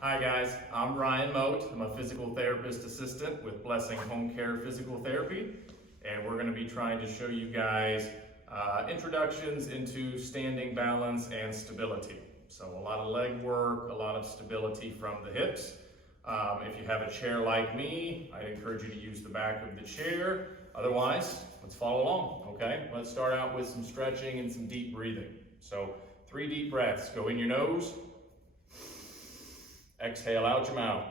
Hi guys, I'm Ryan Moat. I'm a physical therapist assistant with Blessing Home Care Physical Therapy, and we're going to be trying to show you guys introductions into standing balance and stability. So a lot of leg work, a lot of stability from the hips. If you have a chair like me, I encourage you to use the back of the chair. Otherwise, let's follow along, okay? Let's start out with some stretching and some deep breathing. So 3 deep breaths. Go in your nose. Exhale out your mouth.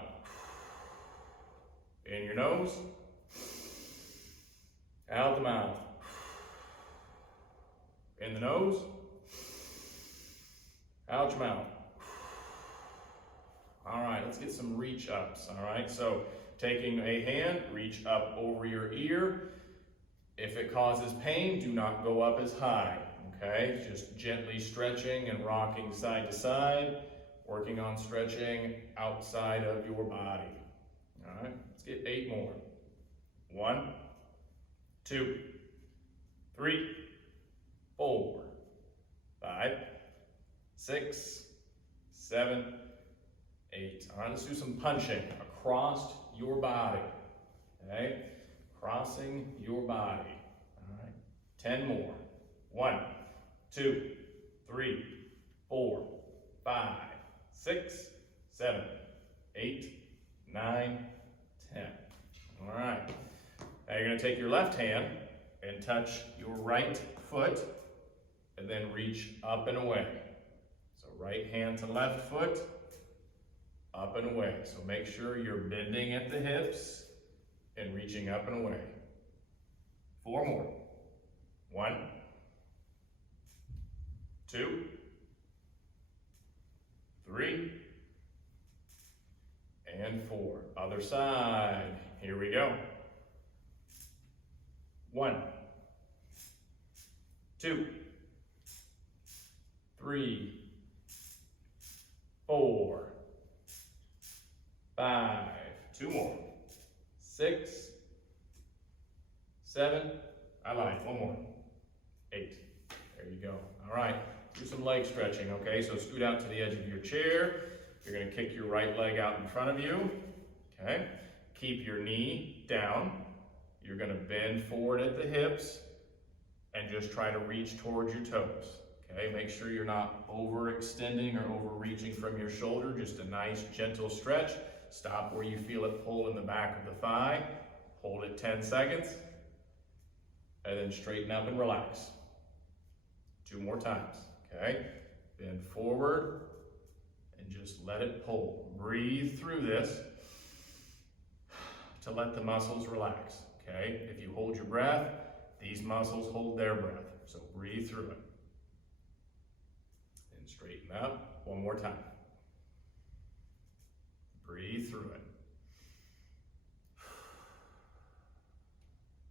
In your nose. Out the mouth. In the nose. Out your mouth. All right, let's get some reach ups. All right, so taking a hand, reach up over your ear. If it causes pain, do not go up as high. Okay, just gently stretching and rocking side to side. Working on stretching outside of your body. All right, let's get 8 more. 1, 2, 3, 4, 5, 6, 7, 8. All right, let's do some punching across your body. Okay, crossing your body. All right, 10 more. 1, 2, 3, 4, 5, 6, 7, 8, 9, 10. All right. Now you're going to take your left hand and touch your right foot and then reach up and away. So right hand to left foot, up and away. So make sure you're bending at the hips and reaching up and away. 4 more. 1, 2, 3, and 4. Other side. Here we go. 1, 2, 3, 4, 5. 2 more. 6, 7. I lied. 1 more. 8. There you go. All right. Do some leg stretching, okay? So scoot out to the edge of your chair. You're going to kick your right leg out in front of you, okay? Keep your knee down. You're going to bend forward at the hips and just try to reach towards your toes, okay? Make sure you're not overextending or overreaching from your shoulder. Just a nice, gentle stretch. Stop where you feel it pull in the back of the thigh. Hold it 10 seconds, and then straighten up and relax. 2 more times. Okay, bend forward and just let it pull. Breathe through this to let the muscles relax. Okay, if you hold your breath, these muscles hold their breath. So breathe through it. And straighten up 1 more time. Breathe through it.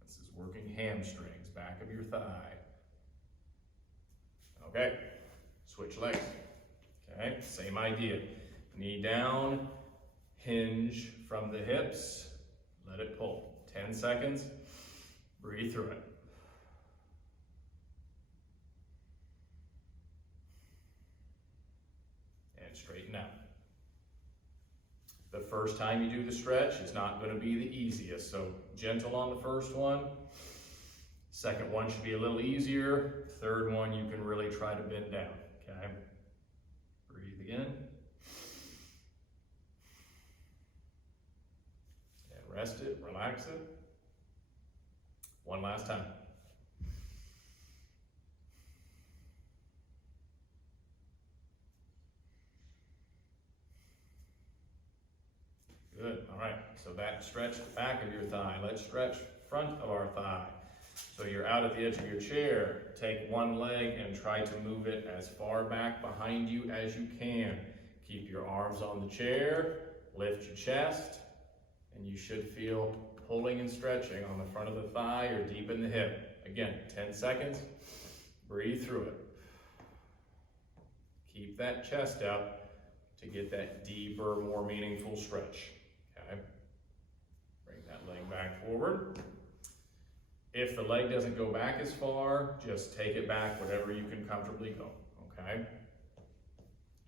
This is working hamstrings, back of your thigh. Okay, switch legs. Okay, same idea. Knee down, hinge from the hips, let it pull. 10 seconds, breathe through it. And straighten out. The first time you do the stretch, it's not going to be the easiest, so gentle on the first one. Second one should be a little easier. Third one, you can really try to bend down, okay? Breathe again. And rest it, relax it. 1 last time. Good, all right. So that stretched the back of your thigh. Let's stretch front of our thigh. So you're out at the edge of your chair. Take one leg and try to move it as far back behind you as you can. Keep your arms on the chair, lift your chest, and you should feel pulling and stretching on the front of the thigh or deep in the hip. Again, 10 seconds, breathe through it. Keep that chest up to get that deeper, more meaningful stretch, okay? Bring that leg back forward. If the leg doesn't go back as far, just take it back whatever you can comfortably go, okay?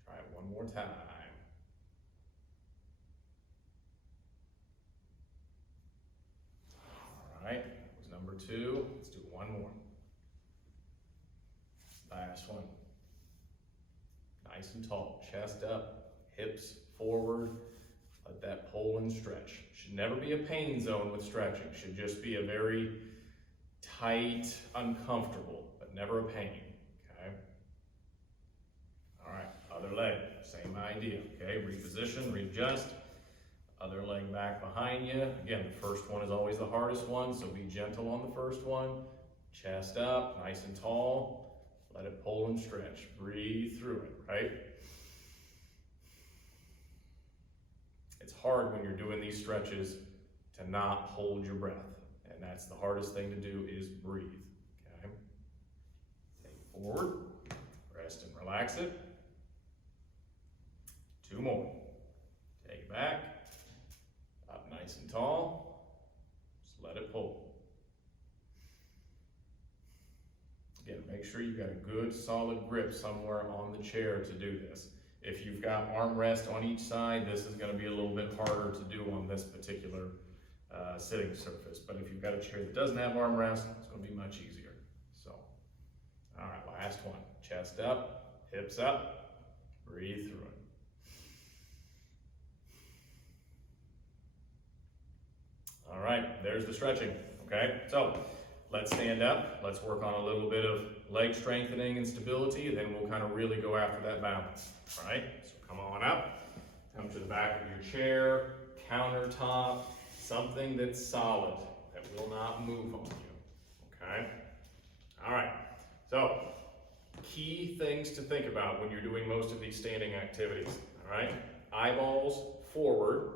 Try it one more time. nice and tall. Chest up, hips forward. Let that pull and stretch. Should never be a pain zone with stretching. Should just be a very tight, uncomfortable, but never a pain, okay? All right, other leg, same idea, okay? Reposition, readjust. Other leg back behind you. Again, the first one is always the hardest one, so be gentle on the first one. Chest up, nice and tall. Let it pull and stretch. Breathe through it, right? It's hard when you're doing these stretches to not hold your breath. And that's the hardest thing to do is breathe, okay? Take it forward, rest and relax it. 2 more. Take it back, up nice and tall. Just let it pull. Again, make sure you've got a good solid grip somewhere on the chair to do this. If you've got armrest on each side, this is going to be a little bit harder to do on this particular sitting surface. But if you've got a chair that doesn't have armrest, it's going to be much easier. So, all right, last one. Chest up, hips up, breathe through it. All right, there's the stretching, okay? So, let's stand up. Let's work on a little bit of leg strengthening and stability, then we'll kind of really go after that balance, all right? So come on up, come to the back of your chair, countertop, something that's solid, that will not move on you, okay? All right, so key things to think about when you're doing most of these standing activities, all right? Eyeballs forward,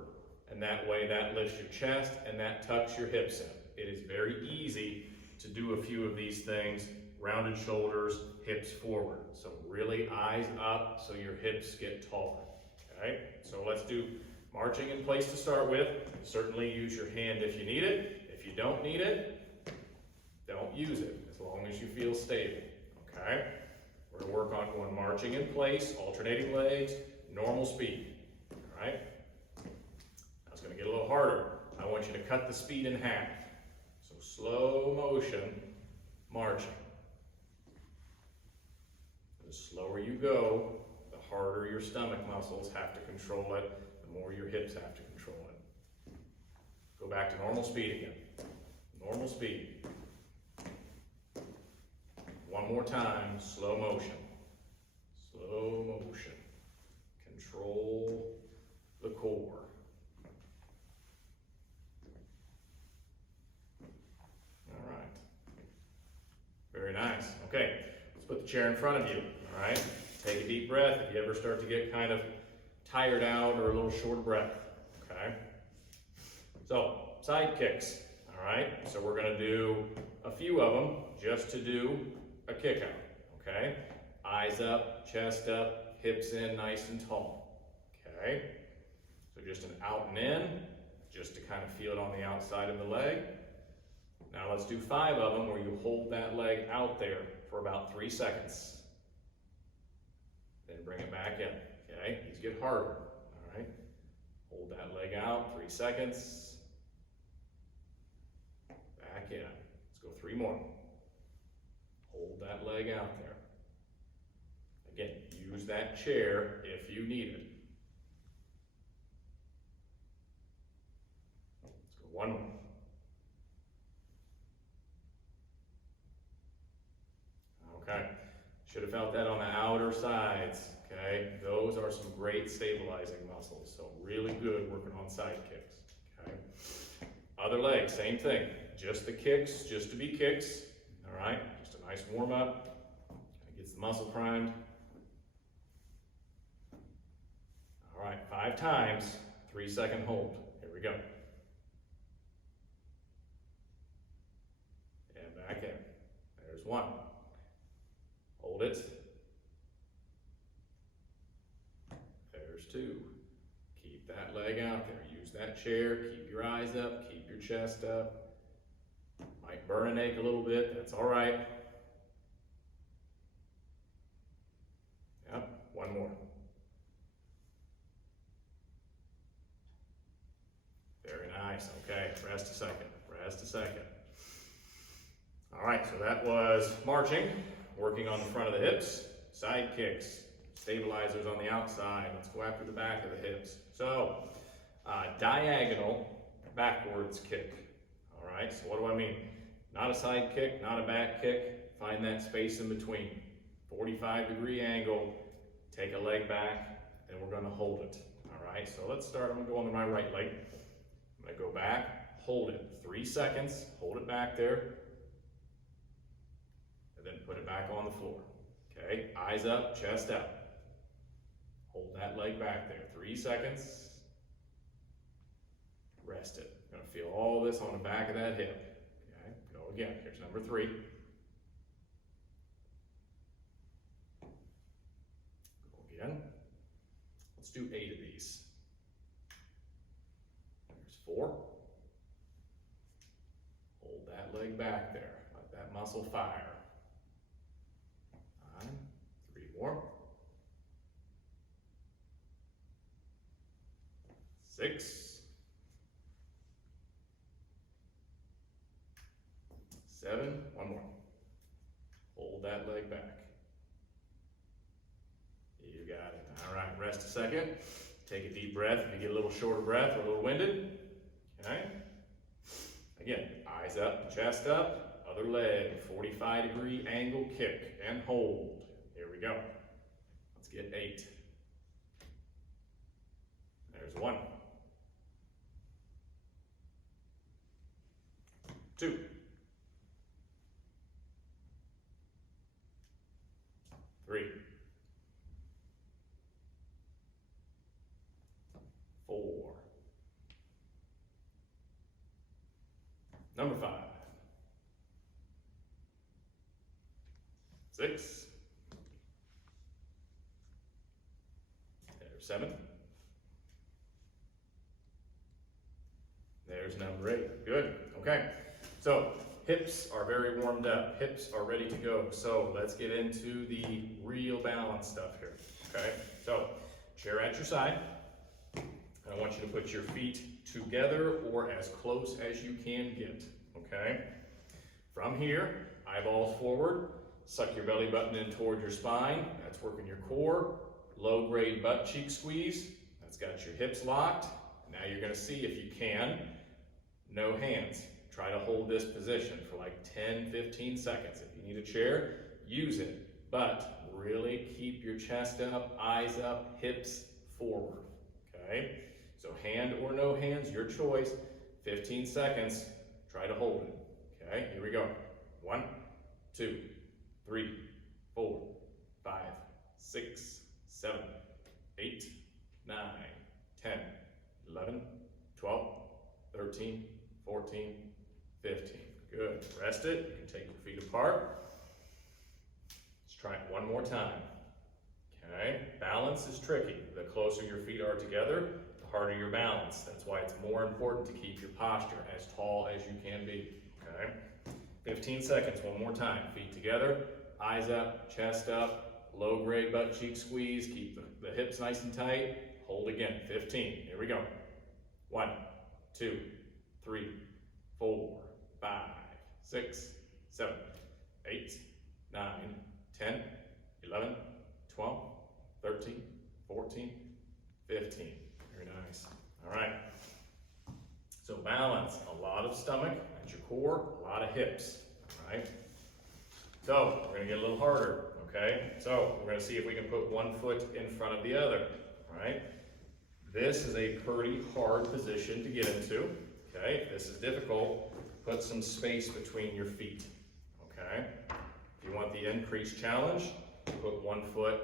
and that way that lifts your chest and that tucks your hips in. It is very easy to do a few of these things, rounded shoulders, hips forward. So really eyes up so your hips get taller, okay? So let's do marching in place to start with. Certainly use your hand if you need it. If you don't need it, don't use it, as long as you feel stable, okay? We're gonna work on going marching in place, alternating legs, normal speed, all right? Now it's gonna get a little harder. I want you to cut the speed in half. So slow motion, marching. The slower you go, the harder your stomach muscles have to control it, the more your hips have to control it. Go back to normal speed again. Normal speed. One more time, slow motion. Slow motion. Control the core. All right. Very nice. Okay, let's put the chair in front of you, all right? Take a deep breath if you ever start to get kind of tired out or a little short of breath, okay? So, side kicks, all right? So we're gonna do a few of them just to do a kick out, okay? Eyes up, chest up, hips in nice and tall, okay? So just an out and in, just to kind of feel it on the outside of the leg. Now let's do 5 of them where you hold that leg out there for about 3 seconds. Then bring it back in, okay? These get harder, all right? Hold that leg out, 3 seconds. Back in. Let's go 3 more. Hold that leg out there. Again, use that chair if you need it. Let's go 1 more. Okay, should have felt that on the outer sides, okay? Those are some great stabilizing muscles, so really good working on side kicks, okay? Other leg, same thing, just the kicks, just to be kicks, all right? Just a nice warm up, it gets the muscle primed. All right, 5 times, 3-second hold, here we go. And back in, there's 1. Hold it. There's 2. Keep that leg out there. Use that chair. Keep your eyes up. Keep your chest up. Might burn and ache a little bit. That's all right. Yep. 1 more. Very nice. Okay. Rest a second. Rest a second. All right. So that was marching. Working on the front of the hips, side kicks, Stabilizers on the outside. Let's go after the back of the hips. So, diagonal backwards kick. All right, so what do I mean? Not a side kick, not a back kick. Find that space in between. 45-degree angle, take a leg back, and we're gonna hold it. All right, so let's start. I'm gonna go on my right leg. I'm gonna go back, hold it 3 seconds, hold it back there, and then put it back on the floor. Okay, eyes up, chest out. Hold that leg back there, 3 seconds. Rest it. Gonna feel all this on the back of that hip. Okay, go again. Here's number 3. Go again. Let's do 8 of these. There's 4. Hold that leg back there. Let that muscle fire. 9. 3 more. 6. 7, 1 more. Hold that leg back. You got it. All right, rest a second. Take a deep breath. If you get a little short of breath or a little winded, okay? Again, eyes up, chest up, other leg, 45-degree angle kick, and hold. Here we go. Let's get 8. There's 1. 2. 3. 4. Number 5. 6. There's 7. There's number 8. Good. Okay. So hips are very warmed up. Hips are ready to go. So let's get into the real balance stuff here. Okay. So chair at your side. I want you to put your feet together or as close as you can get. Okay. From here, eyeballs forward. Suck your belly button in toward your spine. That's working your core. Low grade butt cheek squeeze. That's got your hips locked. Now you're going to see if you can. No hands. Try to hold this position for like 10, 15 seconds. If you need a chair, use it. But really keep your chest up, eyes up, hips forward. Okay? So hand or no hands, your choice. 15 seconds. Try to hold it. Okay? Here we go. 1, 2, 3, 4, 5, 6, 7, 8, 9, 10, 11, 12, 13, 14, 15. Good. Rest it. You can take your feet apart. Let's try it one more time. Okay. Balance is tricky. The closer your feet are together, the harder your balance. That's why it's more important to keep your posture as tall as you can be. Okay. 15 seconds. One more time. Feet together. Eyes up. Chest up. Low grade butt cheek squeeze. Keep the hips nice and tight. Hold again. 15. Here we go. 1, 2, 3, 4, 5, 6, 7, 8, 9, 10, 11, 12, 13, 14, 15. Very nice. All right. So balance, a lot of stomach at your core, a lot of hips. All right. So we're going to get a little harder. Okay. So we're going to see if we can put one foot in front of the other. All right. This is a pretty hard position to get into. Okay. If this is difficult, put some space between your feet. Okay. If you want the increased challenge, put one foot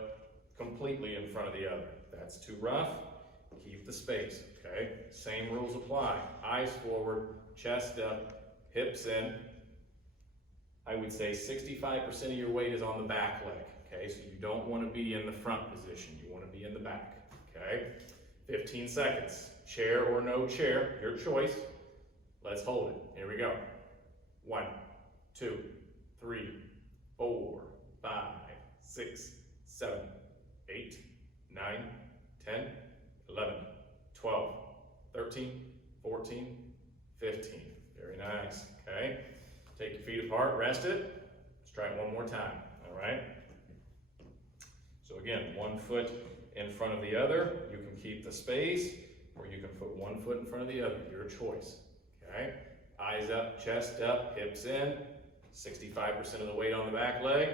completely in front of the other. If that's too rough, keep the space. Okay. Same rules apply. Eyes forward, chest up, hips in. I would say 65% of your weight is on the back leg. Okay. So you don't want to be in the front position. You want to be in the back. Okay. 15 seconds. Chair or no chair, your choice. Let's hold it. Here we go. 1, 2, 3, 4, 5, 6, 7, 8, 9, 10, 11, 12, 13, 14, 15. Very nice. Okay. Take your feet apart, rest it. Let's try it one more time. All right. So again, one foot in front of the other. You can keep the space, or you can put one foot in front of the other, your choice, okay? Eyes up, chest up, hips in, 65% of the weight on the back leg.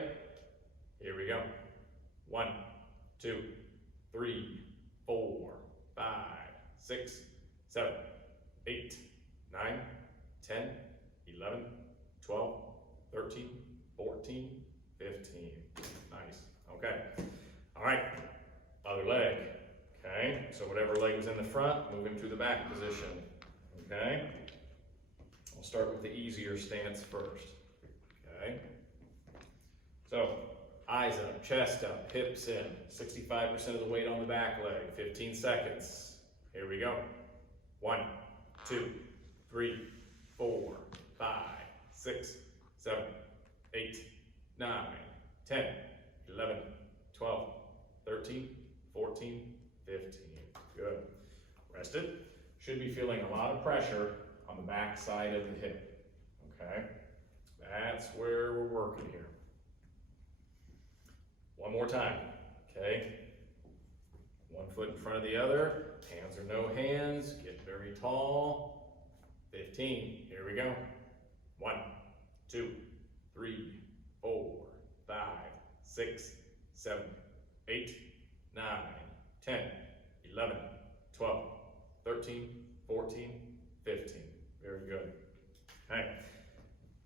Here we go. 1, 2, 3, 4, 5, 6, 7, 8, 9, 10, 11, 12, 13, 14, 15. Nice, okay. All right, other leg, okay? So whatever leg was in the front, move him to the back position, okay? We'll start with the easier stance first, okay? So, eyes up, chest up, hips in, 65% of the weight on the back leg, 15 seconds. Here we go. 1, 2, 3, 4, 5, 6, 7, 8, 9, 10, 11, 12, 13, 14, 15. Good. Rested. Should be feeling a lot of pressure on the back side of the hip. Okay? That's where we're working here. One more time. Okay? One foot in front of the other. Hands or no hands. Get very tall. 15. Here we go. 1, 2, 3, 4, 5, 6, 7, 8, 9, 10, 11, 12, 13, 14, 15. Very good. Okay.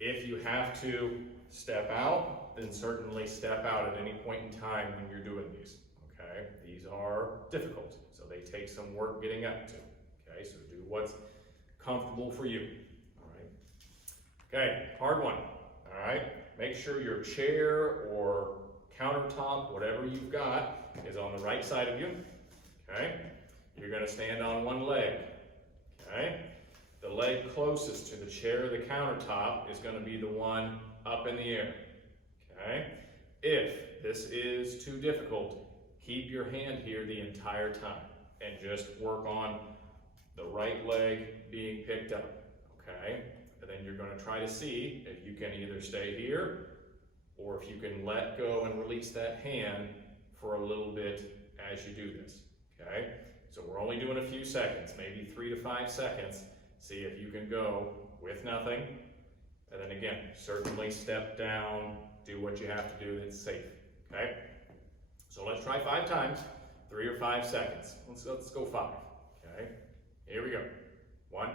If you have to step out, then certainly step out at any point in time when you're doing these. Okay. These are difficult, so they take some work getting up to. Okay. So do what's comfortable for you. All right. Okay. Hard one. All right. Make sure your chair or countertop, whatever you've got, is on the right side of you. Okay. You're going to stand on one leg. Okay. The leg closest to the chair or the countertop is going to be the one up in the air. Okay. If this is too difficult, keep your hand here the entire time and just work on the right leg being picked up. Okay. And then you're going to try to see if you can either stay here or if you can let go and release that hand for a little bit as you do this. Okay. So we're only doing a few seconds, maybe 3 to 5 seconds. See if you can go with nothing. And then again, certainly step down, do what you have to do that's safe, okay? So let's try 5 times, 3 or 5 seconds. Let's go 5, okay? Here we go. 1,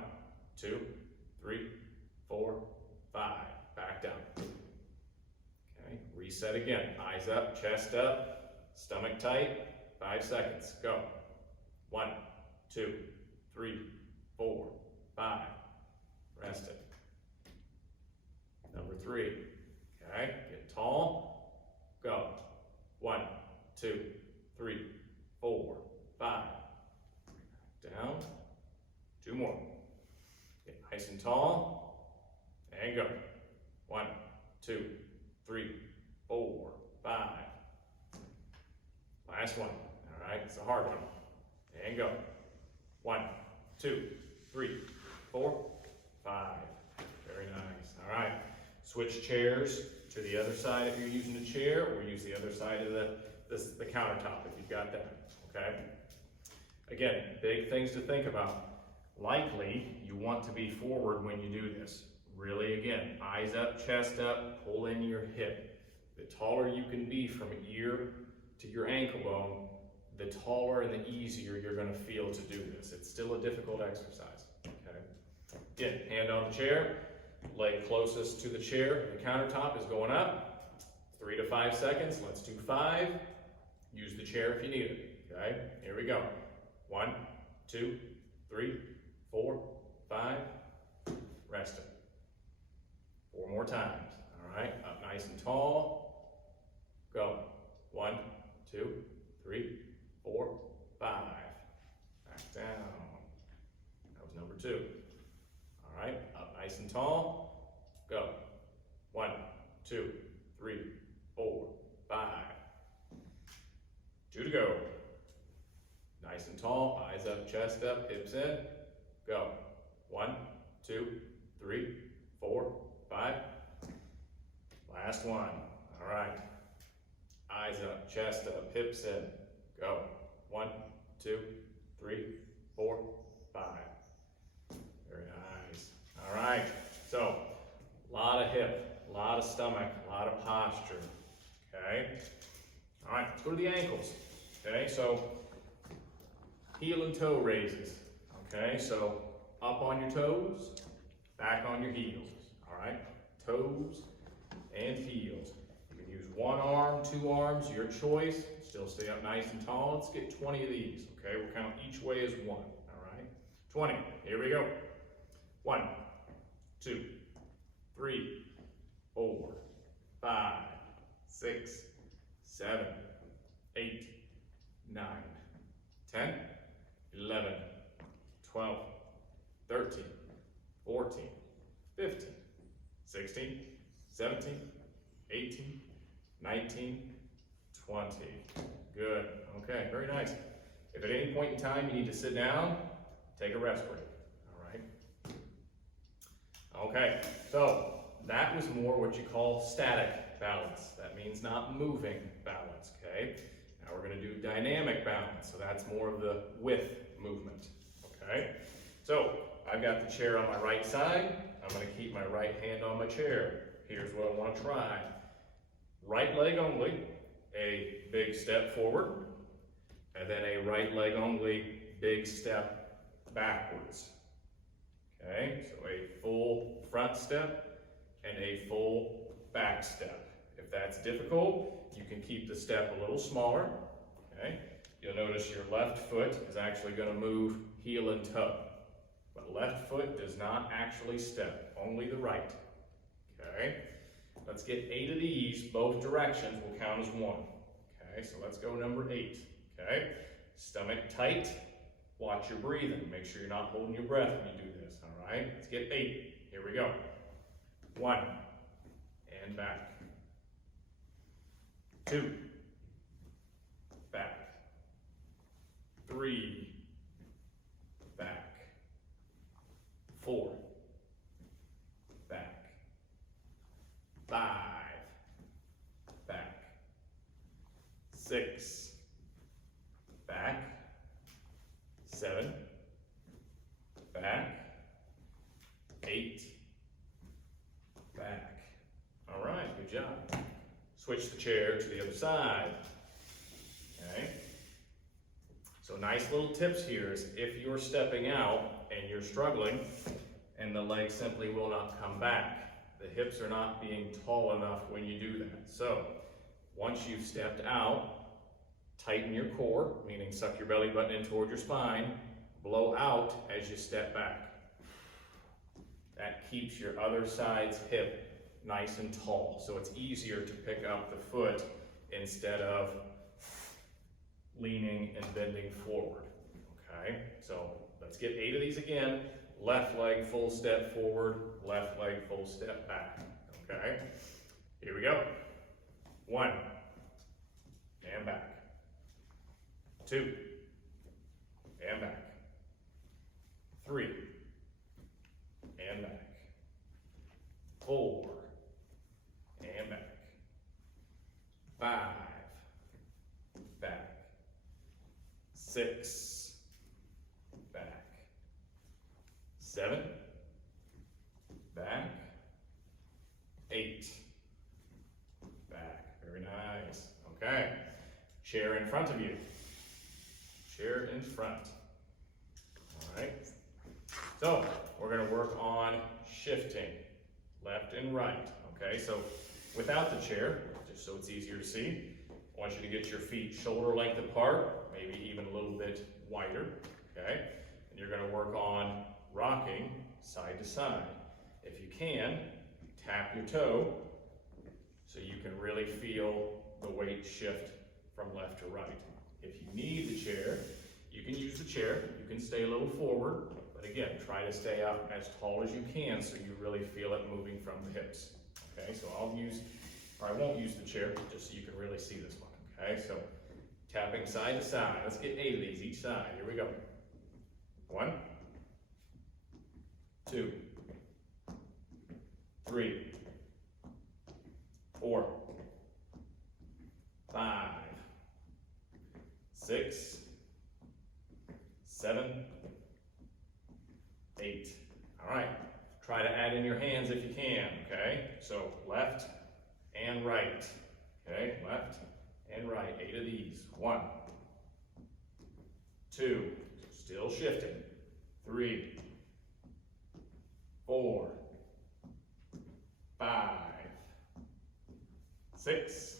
2, 3, 4, 5. Back down. Okay, reset again. Eyes up, chest up, stomach tight. 5 seconds, go. 1, 2, 3, 4, 5. Rest it. Number 3. Okay, get tall. Go. 1, 2, 3, 4, 5. Down. 2 more. Get nice and tall. And go. 1, 2, 3, 4, 5. Last one. All right, it's a hard one. And go. 1, 2, 3, 4, 5. Very nice. All right. Switch chairs to the other side if you're using a chair, or use the other side of the countertop if you've got that. Okay. Again, big things to think about. Likely, you want to be forward when you do this. Really, again, eyes up, chest up, pull in your hip. The taller you can be from ear to your ankle bone, the taller and the easier you're going to feel to do this. It's still a difficult exercise. Okay. Again, hand on the chair, leg closest to the chair, the countertop is going up. 3 to 5 seconds. Let's do 5. Use the chair if you need it. Okay, here we go. 1, 2, 3, 4, 5. Rest it. 4 more times. All right, up nice and tall. Go. 1, 2, 3, 4, 5. Back down. That was number 2. All right, up nice and tall. Go. 1, 2, 3, 4, 5. 2 to go. Nice and tall, eyes up, chest up, hips in. Go. 1, 2, 3, 4, 5. Last one. All right. Eyes up, chest up, hips in. Go. 1, 2, 3, 4, 5. Very nice. All right. So, a lot of hip, a lot of stomach, a lot of posture. Okay. All right. Let's go to the ankles. Okay. So, heel and toe raises. Okay. So, up on your toes, back on your heels. All right. Toes and heels. You can use one arm, 2 arms, your choice. Still stay up nice and tall. Let's get 20 of these. Okay. We'll count each way as 1. All right. 20. Here we go. 1, 2, 3, 4, 5, 6, 7, 8, 9, 10, 11, 12, 13, 14, 15, 16, 17, 18, 19, 20. Good. Okay, very nice. If at any point in time you need to sit down, take a rest break. Okay, so that was more what you call static balance. That means not moving balance, okay? Now we're gonna do dynamic balance, so that's more of the with movement, okay? So I've got the chair on my right side. I'm gonna keep my right hand on my chair. Here's what I wanna try. Right leg only, a big step forward, and then a right leg only, big step backwards. Okay, so a full front step and a full back step. If that's difficult, you can keep the step a little smaller. Okay, you'll notice your left foot is actually going to move heel and toe, but left foot does not actually step, only the right. Okay, let's get 8 of these, both directions will count as 1. Okay, so let's go number 8. Okay, stomach tight. Watch your breathing. Make sure you're not holding your breath when you do this, all right? Let's get 8. Here we go. 1, and back. 2, back. 3, back. 4, back. 5, back. 6, back. 7, back, 8, back. All right, good job. Switch the chair to the other side. Okay. So nice little tips here is if you're stepping out and you're struggling and the leg simply will not come back, the hips are not being tall enough when you do that. So once you've stepped out, tighten your core, meaning suck your belly button in toward your spine, blow out as you step back. That keeps your other side's hip nice and tall, so it's easier to pick up the foot instead of leaning and bending forward, okay? So let's get 8 of these again. Left leg full step forward, left leg full step back, okay? Here we go. 1, and back. 2, and back. 3, and back. 4, and back. 5, back. 6, back. 7, back. 8, back. Very nice. Okay. Chair in front of you. Chair in front. All right. So we're going to work on shifting left and right. Okay. So without the chair, just so it's easier to see, I want you to get your feet shoulder length apart, maybe even a little bit wider. Okay. And you're going to work on rocking side to side. If you can, tap your toe so you can really feel the weight shift from left to right. If you need the chair, you can use the chair. You can stay a little forward, but again, try to stay up as tall as you can so you really feel it moving from the hips. Okay, so I won't use the chair just so you can really see this one. Okay, so tapping side to side. Let's get 8 of these each side. Here we go. 1, 2, 3, 4, 5, 6, 7, 8. All right, try to add in your hands if you can, okay? So left and right, okay? Left and right, 8 of these. 1, 2, still shifting. 3, 4, 5, 6,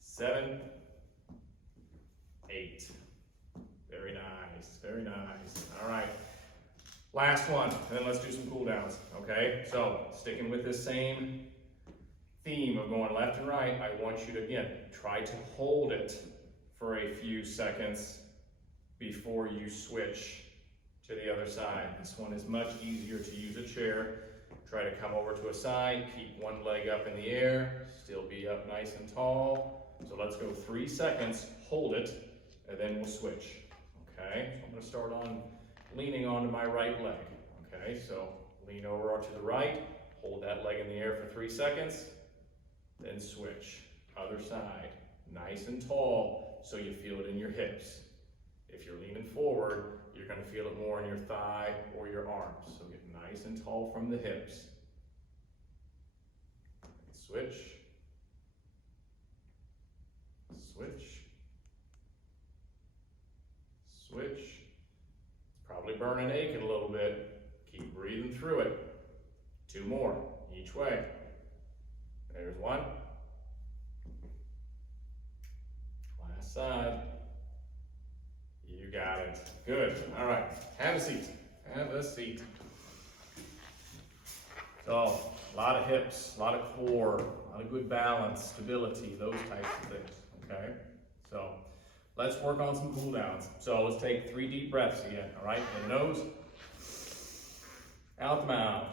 7, 8. Very nice, very nice. All right, last one, and then let's do some cool downs, okay? So, sticking with this same theme of going left and right, I want you to, again, try to hold it for a few seconds before you switch to the other side. This one is much easier to use a chair. Try to come over to a side, keep one leg up in the air, still be up nice and tall. So let's go 3 seconds, hold it, and then we'll switch, okay? So I'm gonna start on leaning onto my right leg, okay? So lean over to the right, hold that leg in the air for 3 seconds, then switch. Other side, nice and tall, so you feel it in your hips. If you're leaning forward, you're gonna feel it more in your thigh or your arms. So get nice and tall from the hips. Switch. Switch. Switch. It's probably burning, aching a little bit. Keep breathing through it. 2 more, each way. There's 1. Last side. You got it. Good. All right. Have a seat. Have a seat. So, a lot of hips, a lot of core, a lot of good balance, stability, those types of things. Okay? So, let's work on some cool downs. So, let's take 3 deep breaths again. All right? In the nose, out the mouth,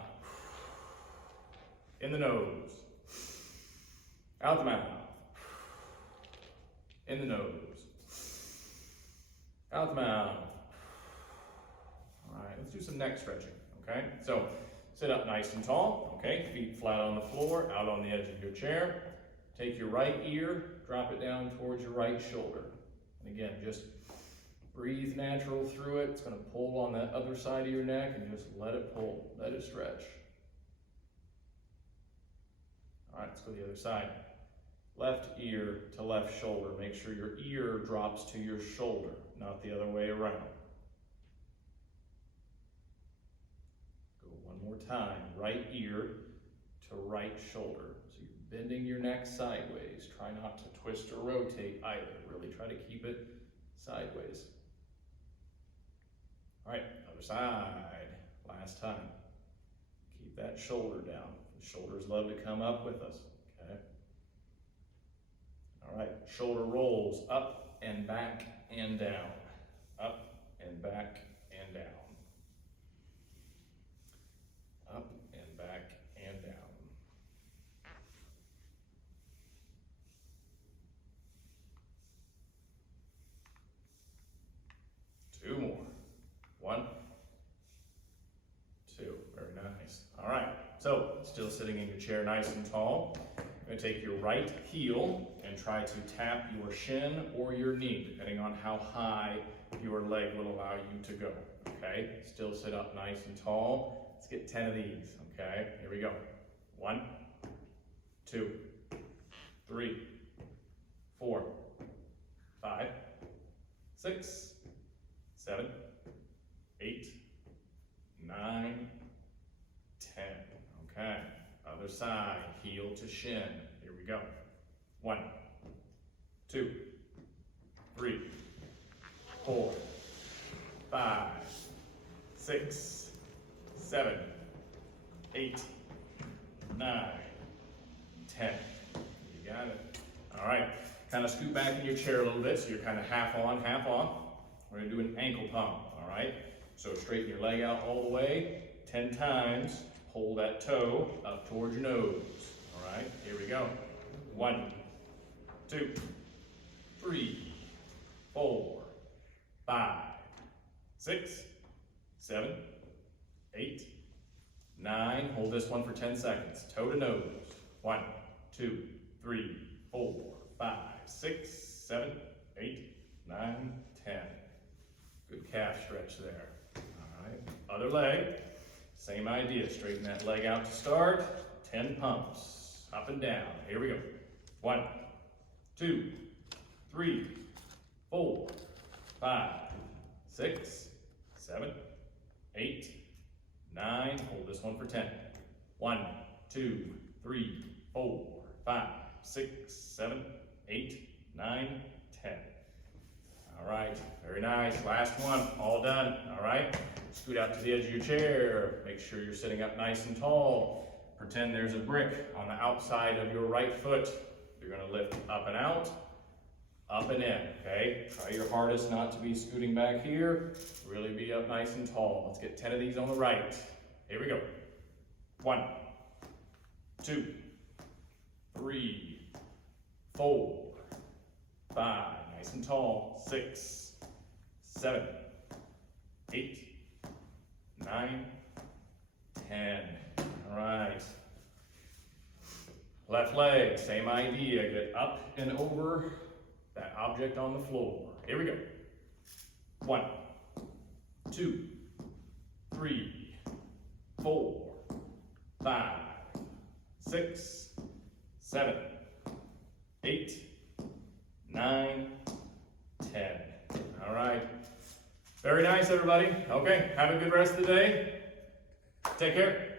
in the nose, out the mouth, in the nose, out the mouth. All right, let's do some neck stretching, okay? So, sit up nice and tall, okay? Feet flat on the floor, out on the edge of your chair. Take your right ear, drop it down towards your right shoulder. And again, just breathe natural through it. It's gonna pull on that other side of your neck and just let it pull, let it stretch. All right, let's go to the other side. Left ear to left shoulder. Make sure your ear drops to your shoulder, not the other way around. Go one more time. Right ear to right shoulder. So you're bending your neck sideways. Try not to twist or rotate either. Really try to keep it sideways. All right, other side. Last time. Keep that shoulder down. The shoulders love to come up with us, okay? All right, shoulder rolls up and back and down. Up and back and down. Up and back and down. Two more. 1, 2. Very nice. All right, so still sitting in your chair nice and tall. You're going to take your right heel and try to tap your shin or your knee, depending on how high your leg will allow you to go, okay? Still sit up nice and tall. Let's get 10 of these, okay? Here we go. 1, 2, 3, 4, 5, 6, 7, 8, 9, 10, okay? Other side, heel to shin. Here we go. 1, 2, 3, 4, 5, 6, 7, 8, 9, 10. You got it. All right. Kind of scoot back in your chair a little bit so you're kind of half on, half off. We're going to do an ankle pump. All right. So straighten your leg out all the way 10 times. Hold that toe up towards your nose. All right, here we go. 1, 2, 3, 4, 5, 6, 7, 8, 9. Hold this one for 10 seconds. Toe to nose. 1, 2, 3, 4, 5, 6, 7, 8, 9, 10. Good calf stretch there. All right, other leg, same idea. Straighten that leg out to start. 10 pumps, up and down. Here we go. 1, 2, 3, 4, 5, 6, 7, 8, 9. Hold this one for 10. 1, 2, 3, 4, 5, 6, 7, 8, 9, 10. All right, very nice. Last one, all done. All right, scoot out to the edge of your chair. Make sure you're sitting up nice and tall. Pretend there's a brick on the outside of your right foot. You're gonna lift up and out, up and in, okay? Try your hardest not to be scooting back here. Really be up nice and tall. Let's get 10 of these on the right. Here we go. 1, 2, 3, 4, 5, nice and tall, 6, 7, 8, 9, 10. All right. Left leg, same idea. Get up and over that object on the floor. Here we go. 1, 2, 3, 4, 5, 6, 7, 8, 9, 10. All right. Very nice, everybody. Okay, have a good rest of the day. Take care.